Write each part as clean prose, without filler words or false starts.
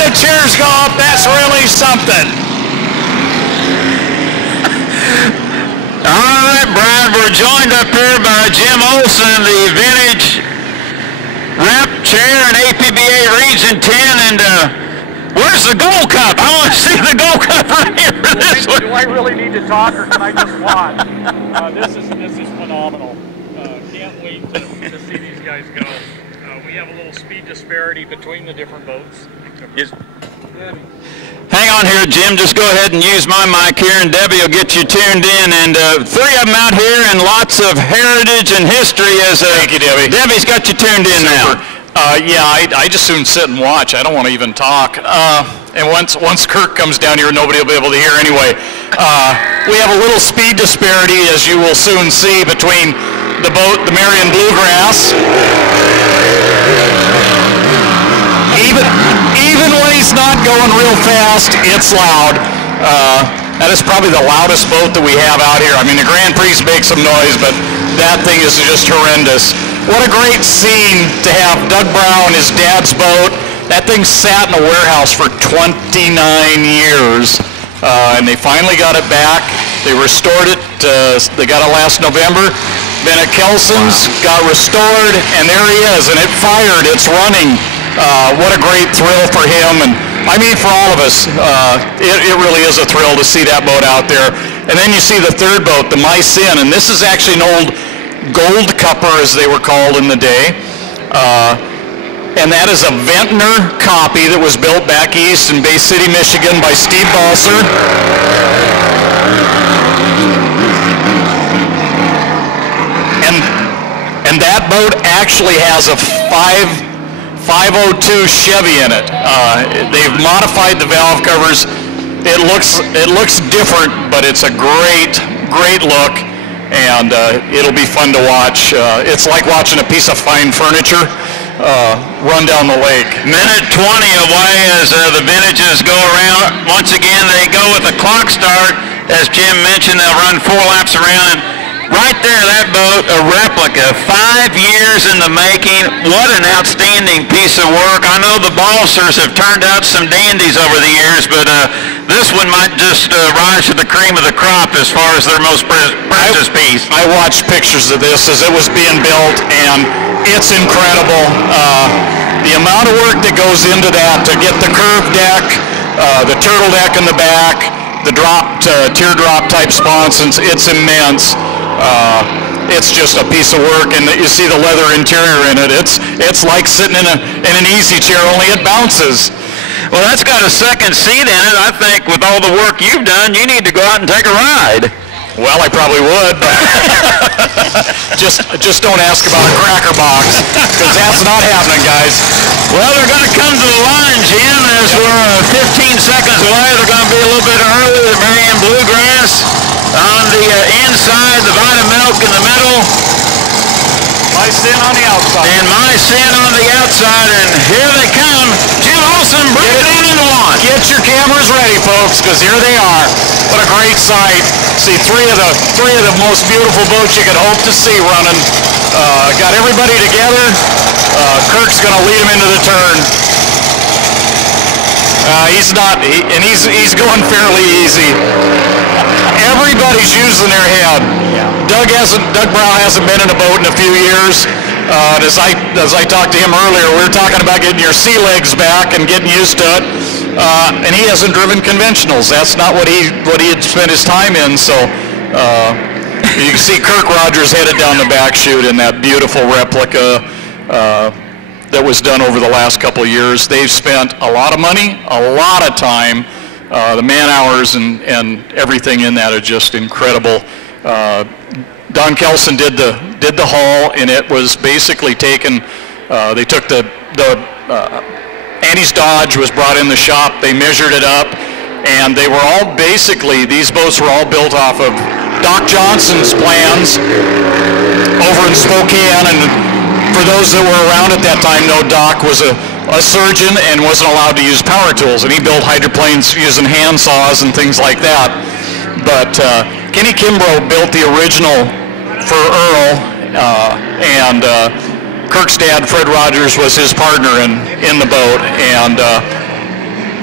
the cheers go up. That's really something. All right, Brad, we're joined up here by Jim Olson, the vintage rep chair in APBA Region 10, and where's the gold cup? I want to see the gold cup right here for this one. Do I really need to talk, or can I just watch? This is phenomenal. Can't wait to see these guys go. We have a little speed disparity between the different boats. Hang on here, Jim. Just go ahead and use my mic here, and Debbie will get you tuned in. And three of them out here, and lots of heritage and history. Thank you, Debbie. Debbie's got you tuned in now. Yeah, I just soon sit and watch. I don't want to even talk. And once Kirk comes down here, nobody will be able to hear anyway. We have a little speed disparity, as you will soon see, between the boat, the Marion Bluegrass. Even when he's not going real fast, it's loud. That is probably the loudest boat that we have out here. I mean, the Grand Prix makes some noise, but that thing is just horrendous. What a great scene to have Doug Brow and his dad's boat. That thing sat in a warehouse for 29 years, and they finally got it back. They restored it. They got it last November. Bennett Kelson's got restored, and there he is, and it fired. It's running. What a great thrill for him, and I mean for all of us. It really is a thrill to see that boat out there. And then you see the third boat, the My Sin, and this is actually an old gold cupper, as they were called in the day. And that is a Ventnor copy that was built back east in Bay City, Michigan by Steve Balser. And that boat actually has a 502 Chevy in it. They've modified the valve covers. It looks different, but it's a great look, and it'll be fun to watch. It's like watching a piece of fine furniture run down the lake. Minute 20 away as the vintages go around. Once again, they go with a clock start. As Jim mentioned, they'll run 4 laps around. Right there, that boat, a replica, 5 years in the making. What an outstanding piece of work. I know the Balsers have turned out some dandies over the years, but this one might just rise to the cream of the crop as far as their most precious piece. I watched pictures of this as it was being built, and it's incredible. The amount of work that goes into that to get the curved deck, the turtle deck in the back, the teardrop type sponsons, it's immense. It's just a piece of work, and you see the leather interior in it. It's like sitting in an easy chair, only it bounces. Well, that's got a second seat in it. I think with all the work you've done, you need to go out and take a ride. Well, I probably would, but just don't ask about a cracker box, because that's not happening, guys. Well, they're going to come to the line, Jim, as we're 15 seconds away. They're going to be a little bit early. The Marion Bluegrass on the inside, the Vita Milk in the middle. My Sin on the outside. And My Sin on the outside, and here they come. Jim Olson, bring it in one. Get your cameras ready, folks, because here they are. What a great sight. See three of the most beautiful boats you could hope to see running. Got everybody together. Kirk's going to lead them into the turn. He's going fairly easy. Everybody's using their head. Doug Brow hasn't been in a boat in a few years. And as I talked to him earlier, we were talking about getting your sea legs back and getting used to it. And he hasn't driven conventionals. That's not what he had spent his time in. So you can see Kirk Rogers headed down the back chute in that beautiful replica that was done over the last couple of years. They've spent a lot of money, a lot of time. The man hours and everything in that are just incredible. Don Kelson did the hull, and it was basically taken. They took the Andy's Dodge was brought in the shop. They measured it up, and they were all basically, these boats were all built off of Doc Johnson's plans over in Spokane. And for those that were around at that time, know Doc was a surgeon and wasn't allowed to use power tools, and he built hydroplanes using hand saws and things like that. But Kenny Kimbrough built the original for Earl, and Kirk's dad, Fred Rogers, was his partner in the boat. And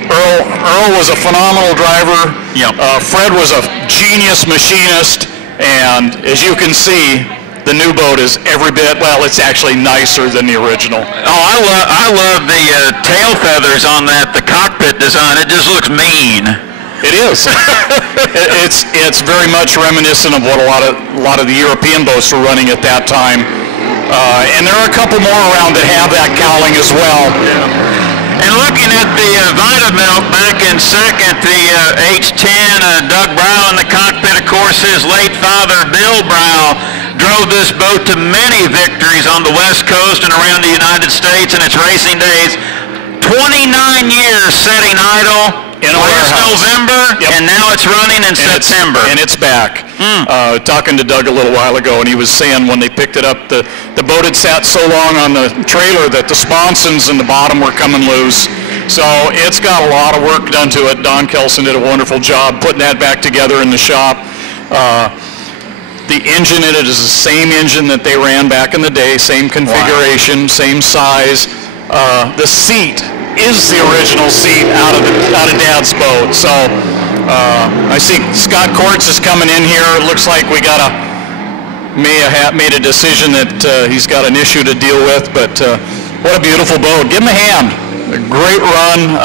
Earl was a phenomenal driver. Yep. Fred was a genius machinist, and as you can see, the new boat is every bit, well, it's actually nicer than the original. Oh, I love the tail feathers on that, the cockpit design. It just looks mean. It is. it's very much reminiscent of what a lot of the European boats were running at that time. And there are a couple more around that have that cowling as well. And looking at the Vitamilk back in second, the H10, Doug Brow in the cockpit, of course, his late father, Bill Brow, drove this boat to many victories on the West Coast and around the United States in its racing days. 29 years setting idle. Last November, and now it's running in September. And it's back. Talking to Doug a little while ago, and he was saying when they picked it up, the boat had sat so long on the trailer that the sponsons in the bottom were coming loose. So it's got a lot of work done to it. Don Kelson did a wonderful job putting that back together in the shop. The engine in it is the same engine that they ran back in the day, same configuration, same size. The seat is the original seat out of Dad's boat. So I see Scott Courts is coming in here. It looks like we may have made a decision that he's got an issue to deal with, but what a beautiful boat. Give him a hand. A great run.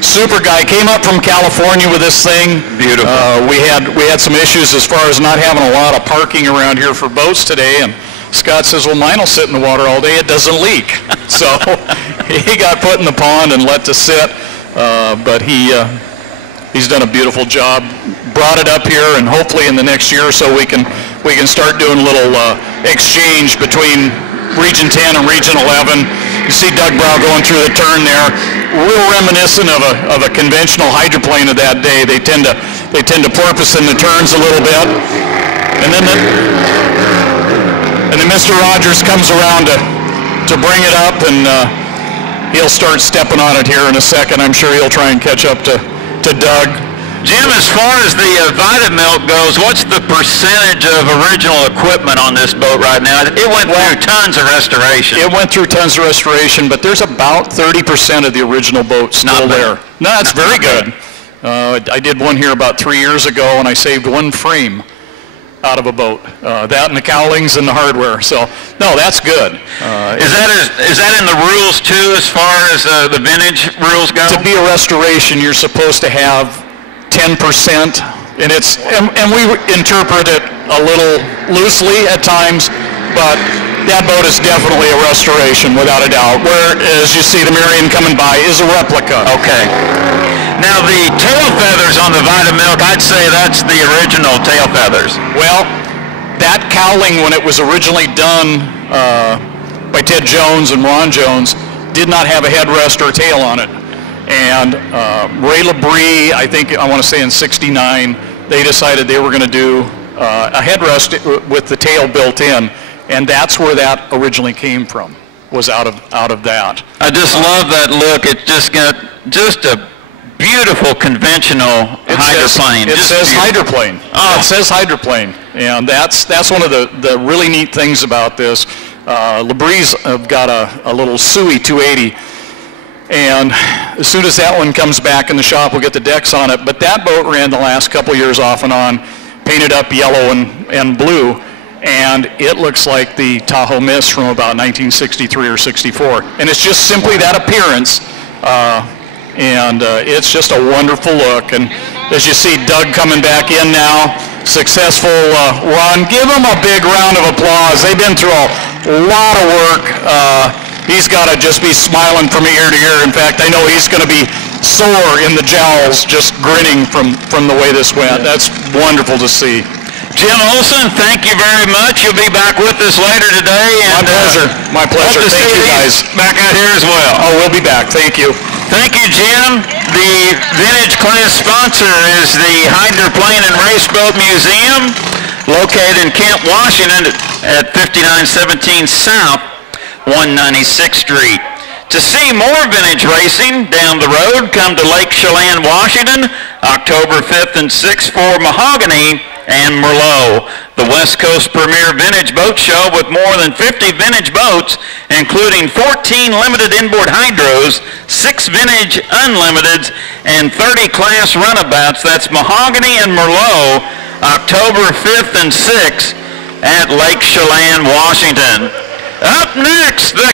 Super guy. Came up from California with this thing. Beautiful. We had some issues as far as not having a lot of parking around here for boats today, and Scott says, well, mine will sit in the water all day. It doesn't leak. So he got put in the pond and let to sit, but he's done a beautiful job. Brought it up here, and hopefully in the next year or so we can start doing a little exchange between Region 10 and Region 11. You see Doug Brow going through the turn there. Real reminiscent of a conventional hydroplane of that day. They tend to porpoise in the turns a little bit, and then Mr. Rogers comes around to bring it up, and he'll start stepping on it here in a second. I'm sure he'll try and catch up to Doug. Jim, as far as the Vitamilk goes, what's the percentage of original equipment on this boat right now? It went through tons of restoration. It went through tons of restoration, but there's about 30% of the original boat still there. No, that's very good. I did one here about 3 years ago, and I saved one frame out of a boat. That and the cowlings and the hardware. So, no, that's good. Is that in the rules too, as far as the vintage rules go? To be a restoration, you're supposed to have 10%, and we interpret it a little loosely at times, but that boat is definitely a restoration without a doubt. Whereas you see the Marion coming by is a replica. Okay. Now the tail feathers on the Vitamilk, I'd say that's the original tail feathers. Well, that cowling, when it was originally done by Ted Jones and Ron Jones, did not have a headrest or tail on it. And Ray Labrie, I want to say in '69, they decided they were going to do a headrest with the tail built in, and that's where that originally came from, was out of that. I just love that look. It just got just a beautiful conventional hydroplane. It says hydroplane. Oh. It says hydroplane, and that's one of the really neat things about this. Labrie's have got a little Suey 280, and as soon as that one comes back in the shop, we'll get the decks on it. But that boat ran the last couple years off and on, painted up yellow and blue, and it looks like the Tahoe Mist from about 1963 or 64. And it's just simply that appearance. And it's just a wonderful look. And as you see Doug coming back in now, successful run. Give them a big round of applause. They've been through a lot of work. He's got to just be smiling from ear to ear. In fact, I know he's going to be sore in the jowls just grinning from the way this went. That's wonderful to see. Jim Olson, thank you very much. You'll be back with us later today. And, My pleasure. Thank you guys. Back out here as well. Oh, we'll be back. Thank you. Thank you, Jim. The vintage class sponsor is the Hydroplane and Raceboat Museum, located in Kent, Washington at 5917 South 196th Street. To see more vintage racing down the road, come to Lake Chelan, Washington, October 5th and 6th for Mahogany and Merlot. The West Coast Premier Vintage Boat Show with more than 50 vintage boats, including 14 limited inboard hydros, 6 vintage unlimiteds, and 30 class runabouts. That's Mahogany and Merlot, October 5th and 6th at Lake Chelan, Washington. Up next, the